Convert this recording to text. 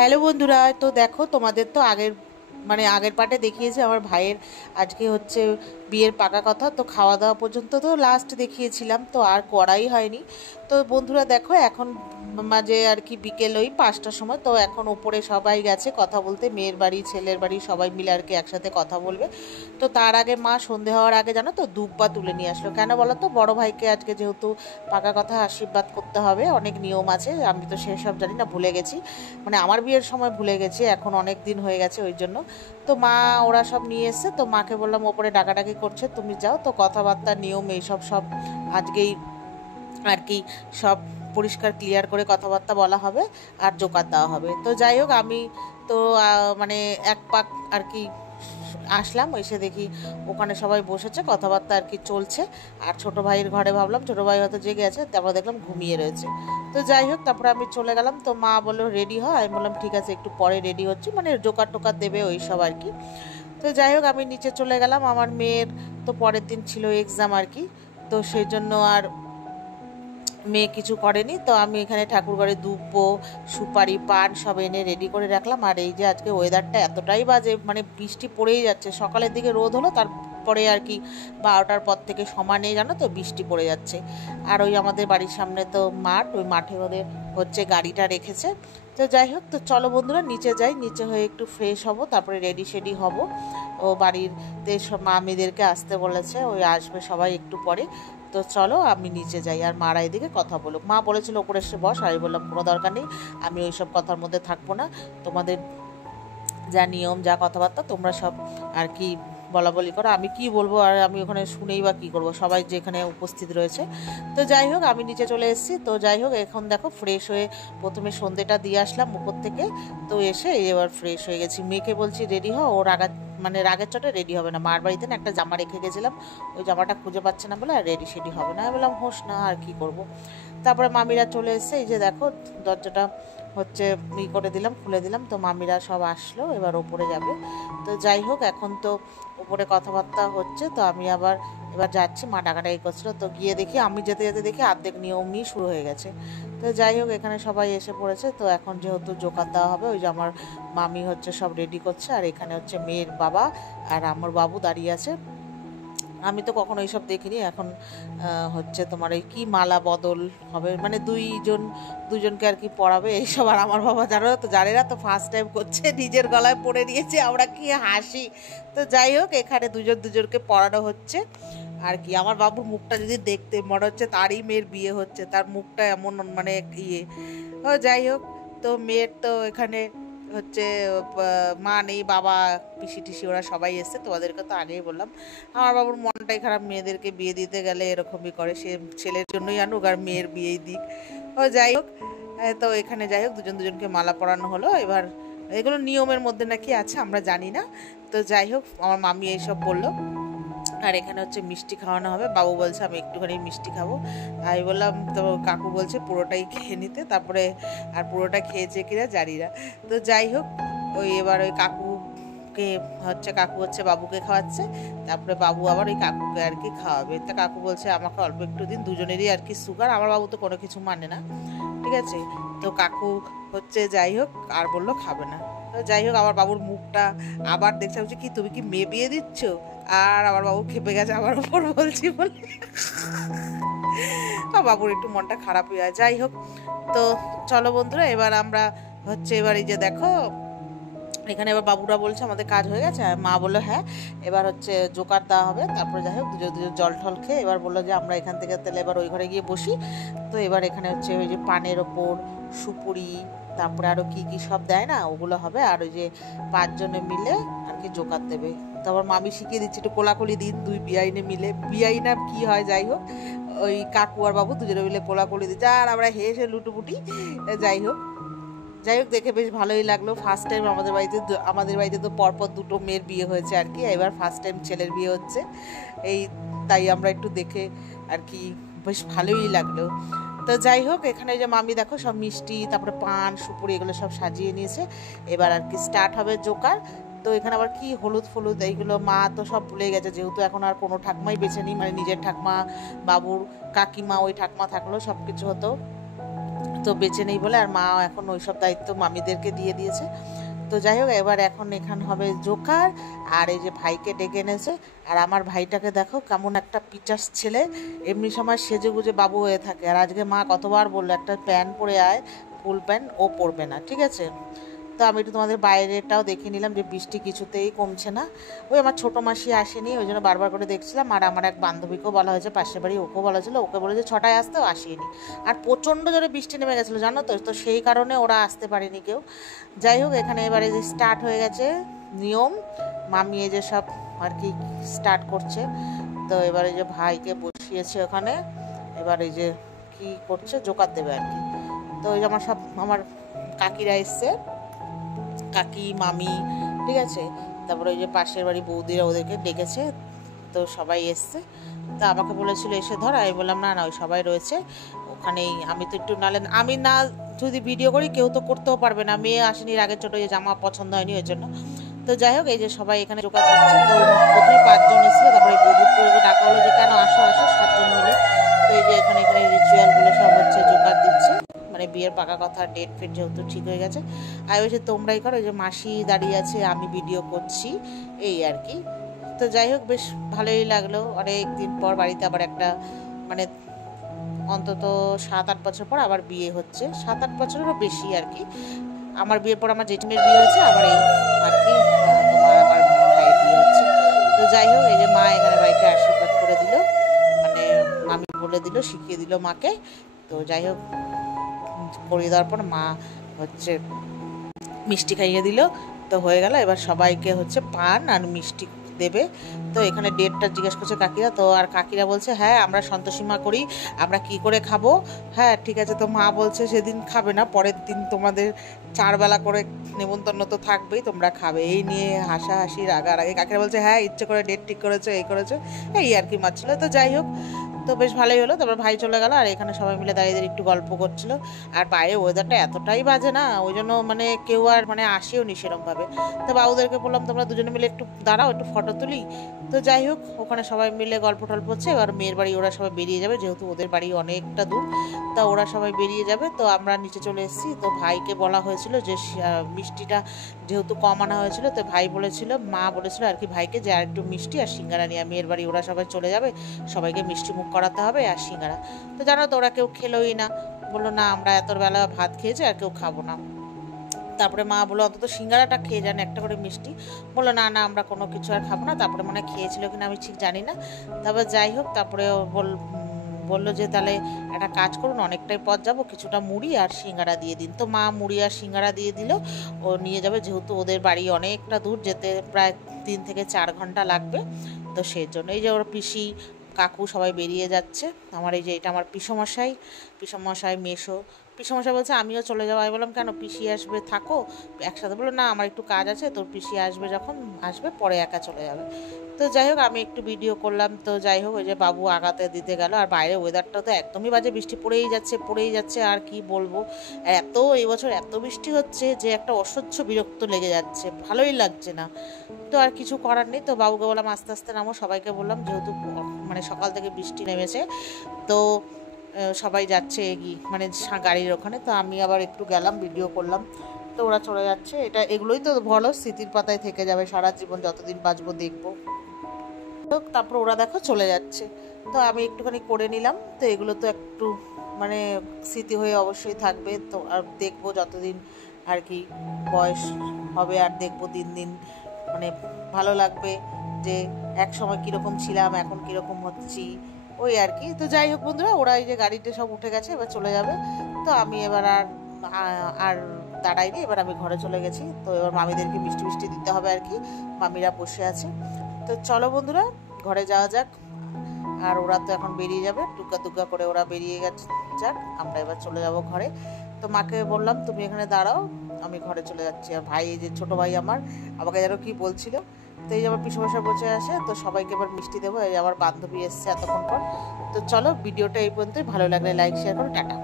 Hello বন্ধুরা, তো দেখো তোমাদের তো আগের পার্টে দেখিয়েছি আমার ভাইয়ের আজকে হচ্ছে বিয়ের পাকা কথা। তো খাওয়া দাওয়া পর্যন্ত তো লাস্ট দেখিয়েছিলাম, তো আর করাই হয়নি। তো বন্ধুরা দেখো এখন মাঝে আর কি বিকেল ওই 5টার সময়, তো এখন ওপরে সবাই গেছে কথা বলতে, মেয়ের বাড়ি ছেলের বাড়ি সবাই মিলে আর কি একসাথে কথা বলবে। তো তার আগে মা সন্ধে হওয়ার আগে জানো তো দুব্বা তুলে নিয়ে আসলো। কেন বলো তো, বড় ভাইকে আজকে যেহেতু পাকা কথা আশীর্বাদ করতে হবে, অনেক নিয়ম আছে, আমি তো সেসব জানি না, ভুলে গেছি। মানে আমার বিয়ের সময় ভুলে গেছি, এখন অনেক দিন হয়ে গেছে ওই জন্য। তো মা ওরা সব নিয়ে এসছে, তো মাকে বললাম ওপরে ডাকাডাকি করছে তুমি যাও, তো কথাবার্তা নিয়ম এইসব সব আজকেই আর কি সব পরিষ্কার ক্লিয়ার করে কথাবার্তা বলা হবে আর জোকার দেওয়া হবে। তো যাই হোক আমি তো মানে এক পাক আর কি আসলাম, এসে দেখি ওখানে সবাই বসেছে, কথাবার্তা আর কি চলছে। আর ছোটো ভাইয়ের ঘরে ভাবলাম ছোটো ভাই হয়তো জেগে আছে, তারপর দেখলাম ঘুমিয়ে রয়েছে। তো যাই হোক তারপরে আমি চলে গেলাম, তো মা বললো রেডি হয়, আমি বললাম ঠিক আছে একটু পরে রেডি হচ্ছি, মানে জোকার টোকার দেবে ওই সব আর কি। তো যাই হোক আমি নিচে চলে গেলাম, আমার মেয়ের তো পরের দিন ছিল এক্সাম আর কি, তো সেই জন্য আর মেয়ে কিছু করেনি। তো আমি এখানে ঠাকুরঘরে দুব্বো সুপারি পান সব এনে রেডি করে রাখলাম। আর এই যে আজকে ওয়েদারটা এতটাই বাজে, মানে বৃষ্টি পড়েই যাচ্ছে, সকালের দিকে রোদ হলো, তারপরে আর কি 12টার পর থেকে সমানে জানো তো বৃষ্টি পড়ে যাচ্ছে। আর ওই আমাদের বাড়ির সামনে তো মাঠ, ওই মাঠে ওদের হচ্ছে গাড়িটা রেখেছে। তো যাই হোক, তো চলো বন্ধুরা নিচে যাই, নিচে হয়ে একটু ফ্রেশ হব, তারপরে রেডি শেডি হব। ও বাড়িতে সব মামিদেরকে আসতে বলেছে, ওই আসবে সবাই একটু পরে। তো চলো আমি নিচে যাই, আর মারা এদিকে কথা বলুক। মা বলেছিল ওপরে এসে বস, আমি বললাম কোনো দরকার নেই, আমি ওই সব কথার মধ্যে থাকবো না, তোমাদের যা নিয়ম যা কথাবার্তা তোমরা সব আর কি বলা বলি করো, আমি কি বলবো, আর আমি ওখানে শুনেই বা কী করবো, সবাই যেখানে উপস্থিত রয়েছে। তো যাই হোক আমি নিচে চলে এসেছি। তো যাই হোক এখন দেখো ফ্রেশ হয়ে প্রথমে সন্ধেটা দিয়ে আসলাম উপর থেকে, তো এসে এবার ফ্রেশ হয়ে গেছি। মেয়েকে বলছি রেডি হও, ও রাগের চোটে রেডি হবে না, মার বাড়িতে না একটা জামা রেখে গেছিলাম, ওই জামাটা খুঁজে পাচ্ছে না বলে আর রেডি সেডি হবে না। আমি বললাম হোস না, আর কি করব। তারপরে মামিরা চলে এসেছে, এই যে দেখো দরজাটা হচ্ছে করে দিলাম, খুলে দিলাম, তো মামিরা সব আসলো, এবার ওপরে যাবে। তো যাই হোক এখন তো উপরে কথাবার্তা হচ্ছে, তো আমি এবার যাচ্ছি, মা ডাকাডাকি করছিল, তো গিয়ে দেখি আমি যেতে যেতে দেখি অর্ধেক নিয়মই শুরু হয়ে গেছে। তো যাই হোক এখানে সবাই এসে পড়েছে, তো এখন যেহেতু জোকার দেওয়া হবে, ওই যে আমার মামি হচ্ছে সব রেডি করছে, আর এখানে হচ্ছে মেয়ের বাবা আর আমার বাবু দাঁড়িয়ে আছে। আমি তো কখনো এইসব দেখিনি। এখন হচ্ছে তোমার এই কি মালা বদল হবে, মানে দুজনকে আর কি পড়াবে এইসব। আর আমার বাবা জানে না তো ফার্স্ট টাইম করছে, নিজের গলায় পড়ে নিয়েছে, আমরা কি হাসি। তো যাই হোক এখানে দুজনকে পড়ানো হচ্ছে আর কি। আমার বাবুর মুখটা যদি দেখতে মনে হচ্ছে তারই মেয়ের বিয়ে হচ্ছে, তার মুখটা এমন মানে ইয়ে। ও যাই হোক, তো মেয়ের তো এখানে হচ্ছে মা নেই, বাবা পিসি টিসি ওরা সবাই এসছে, তোমাদেরকে তো আগেই বললাম। আমার বাবুর মনটাই খারাপ, মেয়েদেরকে বিয়ে দিতে গেলে এরকমই করে, সে ছেলের জন্যই আনুক আর মেয়ের বিয়েই দিক। ও যাই হোক, তো এখানে যাই হোক দুজনকে মালা পরানো হলো। এবার এগুলো নিয়মের মধ্যে নাকি আছে, আমরা জানি না। তো যাই হোক আমার মামি এইসব বললো। আর এখানে হচ্ছে মিষ্টি খাওয়ানো হবে, বাবু বলছে আমি একটুখানি মিষ্টি খাবো, আমি বললাম তো কাকু বলছে পুরোটাই খেয়ে নিতে, তারপরে আর পুরোটা খেয়েছে কিনা জানি না। তো যাই হোক এবার ওই কাকু হচ্ছে বাবুকে খাওয়াচ্ছে, তারপরে বাবু আবার ওই কাকুকে আর কি খাওয়াবে। তা কাকু বলছে আমাকে অল্প একটু দিন, দুজনেরই আর কি সুগার, আমার বাবু তো কোনো কিছু মানে না, ঠিক আছে। তো কাকু হচ্ছে যাই হোক আর বললো খাবে না। তো যাই হোক আমার বাবুর মুখটা আবার দেখছে, বলছে কি তুমি কি মেয়ে বিয়ে দিচ্ছ, আর আমার বাবু খেপে গেছে আমার উপর বলছি বলে। বাবুর একটু মনটা খারাপ হয়ে যায়। যাই হোক, তো চলো বন্ধুরা এবার আমরা হচ্ছে এবার এই যে দেখো এখানে এবার বাবুরা বলছে আমাদের কাজ হয়ে গেছে, আর মা বললো হ্যাঁ এবার হচ্ছে জোকার দেওয়া হবে। তারপরে যাই হোক দুজন জল টল খেয়ে এবার বললো যে আমরা এখান থেকে তাহলে এবার ওই ঘরে গিয়ে বসি। তো এবার এখানে হচ্ছে ওই যে পানের ওপর সুপুরি, তারপরে আরও কি কি সব দেয় না ওগুলো হবে, আর ওই যে 5 জনে মিলে আর কি জোকার দেবে। তারপর মামি শিখিয়ে দিচ্ছে একটু কোলাকুলি দিন, দুই বিআইনে মিলে, বিআইনা কি হয় যাই হোক, ওই কাকু আর বাবু দুজনে মিলে কোলাকুলি দিচ্ছে, আর আমরা হেসে লুটুপুটি। যাই হোক দেখে বেশ ভালোই লাগলো। ফার্স্ট টাইম আমাদের বাড়িতে তো পরপর দুটো মেয়ের বিয়ে হয়েছে আর কি, এবার ফার্স্ট টাইম ছেলের বিয়ে হচ্ছে, এই তাই আমরা একটু দেখে আর কি বেশ ভালোই লাগলো। তো যাই হোক এখানে যে মামি দেখো সব মিষ্টি তারপরে পান সুপুরি এগুলো সব সাজিয়ে নিয়েছে, এবার আর কি স্টার্ট হবে জোকার। তো এখানে আবার কি হলুদ ফলুদ এইগুলো মা তো সব ভুলে গেছে, যেহেতু এখন আর কোনো ঠাকমাই বেছে নিই, মানে নিজের ঠাকমা বাবুর কাকিমা ওই ঠাকমা থাকলো সব কিছু হতো। তো বেঁচে নেই বলে, আর মা এখন ওইসব দায়িত্ব মামিদেরকে দিয়ে দিয়েছে। তো যাই হোক, এবার এখন এখান হবে জোকার, আর এই যে ভাইকে ডেকে এনেছে। আর আমার ভাইটাকে দেখো কেমন একটা পিচার্স ছেলে, এমনি সময় সেজে গুজে বাবু হয়ে থাকে। আর আজকে মা কতবার বললো একটা প্যান্ট পরে আয়, ফুল প্যান্ট, ও পরবে না, ঠিক আছে। তো আমি একটু তোমাদের বাইরেটাও দেখে নিলাম যে বৃষ্টি কিছুতেই কমছে না। ওই আমার ছোটো মাসি আসেনি, ওই জন্য বারবার করে দেখছিলাম। আর আমার এক বান্ধবীকেও বলা হয়েছে, পাশের বাড়ি, ওকেও বলা ছিল, ওকে বলেছে 6টায় আসতেও আসেনি। আর প্রচণ্ড জোরে বৃষ্টি নেমে গেছিলো জানো তো, তো সেই কারণে ওরা আসতে পারেনি কেউ। যাই হোক, এখানে এবারে যে স্টার্ট হয়ে গেছে নিয়ম, মামি এই যে সব আর কি স্টার্ট করছে। তো এবারে যে ভাইকে বসিয়েছে ওখানে, এবার এই যে কি করছে, জোকার দেবে আর কি। তো ওই যে আমার কাকিরা এসছে, কাকি মামি, ঠিক আছে। তারপরে ওই যে পাশের বাড়ি বৌদিরা ওদেরকে ডেকেছে, তো সবাই এসছে। তা আমাকে বলেছিল এসে ধর, আমি বললাম না না, ওই সবাই রয়েছে ওখানেই, আমি তো একটু নালে আমি না যদি ভিডিও করি কেউ তো করতেও পারবে না, মেয়ে আসেনি, আগের ছোটো যে জামা পছন্দ হয়নি ওই জন্য। তো যাই হোক, এই যে সবাই এখানে জোগাড় করছে। তো প্রথমে 5 জন এসেছিল, তারপরে বৌদিপুরকে ডাকা হলো যে কেন আসো আসো, 7 জন মিলে। তো এই যে এখানে রিচুয়ালগুলো সব হচ্ছে, জোগাড় দিচ্ছে, মানে বিয়ের পাকা কথা, ডেট ফেট যেহেতু ঠিক হয়ে গেছে। আর বলছে তোমরাই করো, ওই যে মাসি দাঁড়িয়ে আছে, আমি ভিডিও করছি, এই আর কি। তো যাই হোক, বেশ ভালোই লাগলো, অনেক দিন পর বাড়িতে আবার একটা, মানে অন্তত 7-8 বছর পর আবার বিয়ে হচ্ছে, 7-8 বছরেরও বেশি আর কি। আমার বিয়ের পর আমার জেঠিমের বিয়ে হচ্ছে, আবার এই আর কি তোমার আমার ভাইয়ের বিয়ে হচ্ছে। তো যাই হোক, এই যে মা এখানে ভাইকে আশীর্বাদ করে দিল, মানে মামি বলে দিল, শিখিয়ে দিল মাকে। তো যাই হোক, করিয়ে দেওয়ার পর মা হচ্ছে মিষ্টি খাইয়ে দিল, তো হয়ে গেল। এবার সবাইকে হচ্ছে পান আর মিষ্টি দেবে। তো এখানে ডেটটা জিজ্ঞেস করছে কাকিরা, তো আর কাকিরা বলছে হ্যাঁ আমরা সন্তোষীমা করি, আমরা কি করে খাবো, হ্যাঁ ঠিক আছে। তো মা বলছে সেদিন খাবে না, পরের দিন তোমাদের 4 বেলা করে নেমন্তন্ন তো থাকবেই, তোমরা খাবে। এই নিয়ে হাসাহাসি রাগারাগি, কাকিরা বলছে হ্যাঁ ইচ্ছে করে ডেট ঠিক করেছো, এই করেছো, এই আর কি মারছিল। তো যাই হোক, তো বেশ ভালোই হলো। তারপর ভাই চলে গেল, আর এখানে সবাই মিলে দাঁড়িয়ে দাঁড়িয়ে একটু গল্প করছিল। আর বাইরে ওয়েদারটা এতটাই বাজে না, ওই জন্য মানে কেউ আর মানে আসেও নি সেরকমভাবে। তো বাবুদেরকে বললাম তোমরা দুজনে মিলে একটু দাঁড়াও, একটু ফটো তুলি। তো যাই হোক, ওখানে সবাই মিলে গল্প টল্প হচ্ছে। এবার মেয়ের বাড়ি ওরা সবাই বেরিয়ে যাবে, যেহেতু ওদের বাড়ি অনেকটা দূর, তা ওরা সবাই বেরিয়ে যাবে। তো আমরা নিচে চলে এসেছি। তো ভাইকে বলা হয়েছিল যে মিষ্টিটা যেহেতু কম আনা হয়েছিল, তো ভাই বলেছিল, মা বলেছিল আর কি ভাইকে, যে আর একটু মিষ্টি আর সিঙ্গারা নিয়ে, মেয়ের বাড়ি ওরা সবাই চলে যাবে, সবাইকে মিষ্টি মুখ করাতে হবে আর সিঙ্গারা। তো জানো তো ওরা কেউ খেলোই না, বললো না আমরা এত বেলা ভাত খেয়েছি আর কেউ খাবো না। তারপরে মা বললো অন্তত সিঙ্গারাটা খেয়ে যান, একটা করে মিষ্টি। বললো না না আমরা কোনো কিছু আর খাবো না। তারপরে মানে খেয়েছিল কিনা আমি ঠিক জানি না। তারপর যাই হোক, তারপরে বললো যে তাহলে একটা কাজ করুন, অনেকটাই পথ যাবো, কিছুটা মুড়ি আর সিঙ্গারা দিয়ে দিন। তো মা মুড়ি আর সিঙ্গারা দিয়ে দিল, ও নিয়ে যাবে, যেহেতু ওদের বাড়ি অনেকটা দূর, যেতে প্রায় 3 থেকে 4 ঘন্টা লাগবে। তো সেই জন্য এই যে ওর পিসি কাকু সবাই বেরিয়ে যাচ্ছে। আমার এই যে এটা আমার পিসমশাই মেশো। পিসমশাই বলছে আমিও চলে যাবো। আমি বললাম কেন, পিসি আসবে, থাকো একসাথে। বললো না আমার একটু কাজ আছে, তোর পিসি আসবে, যখন আসবে পরে একা চলে যাবে। তো যাই হোক, আমি একটু ভিডিও করলাম। তো যাই হোক, ওই যে বাবু আগাতে দিতে গেল। আর বাইরে ওয়েদারটা তো একদমই বাজে, বৃষ্টি পড়েই যাচ্ছে, আর কি বলবো। এত এবছর এত বৃষ্টি হচ্ছে যে একটা অসহ্য বিরক্ত লেগে যাচ্ছে, ভালোই লাগছে না। তো আর কিছু করার নেই। তো বাবুকে বললাম আস্তে আস্তে নামো, সবাইকে বললাম, যেহেতু মানে সকাল থেকে বৃষ্টি নেমেছে। তো সবাই যাচ্ছে এগিয়ে, মানে গাড়ির ওখানে। তো আমি আবার একটু গেলাম, ভিডিও করলাম। তো ওরা চলে যাচ্ছে। এগুলোই তো ভালো, স্মৃতির পাতায় থেকে যাবে সারা জীবন, যতদিন বাঁচবো দেখবো। তো তারপর ওরা দেখো চলে যাচ্ছে। তো আমি একটুখানি করে নিলাম। তো এগুলো তো একটু মানে স্মৃতি হয়ে অবশ্যই থাকবে। তো আর দেখবো যতদিন আর কি বয়স হবে, আর দেখবো দিন দিন, মানে ভালো লাগবে যে এক সময় কীরকম ছিলাম, এখন কীরকম হচ্ছি, ওই আর কি। তো যাই হোক বন্ধুরা, ওরা এই যে গাড়িতে সব উঠে গেছে, এবার চলে যাবে। তো আমি এবার আর দাঁড়াইনি, এবার আমি ঘরে চলে গেছি। তো এবার মামিদেরকে মিষ্টি মিষ্টি দিতে হবে আর কি, মামিরা বসে আছে। তো চলো বন্ধুরা, ঘরে যাওয়া যাক। আর ওরা তো এখন বেরিয়ে যাবে, টুকা টুকা করে ওরা বেরিয়ে যাক, আমরা এবার চলে যাব ঘরে। তো মাকে বললাম তুমি এখানে দাঁড়াও, আমি ঘরে চলে যাচ্ছি। আর ভাই, এই যে ছোটো ভাই আমার, আমাকে যেন কি বলছিল। তো এই যে আমার পিসমশাই বসে আসে, তো সবাইকে এবার মিষ্টি দেবো। এই আমার বান্ধবী এসছে এতক্ষণ পর। তো চলো, ভিডিওটা এই পর্যন্তই। ভালো লাগলে লাইক শেয়ার করো, টাটা।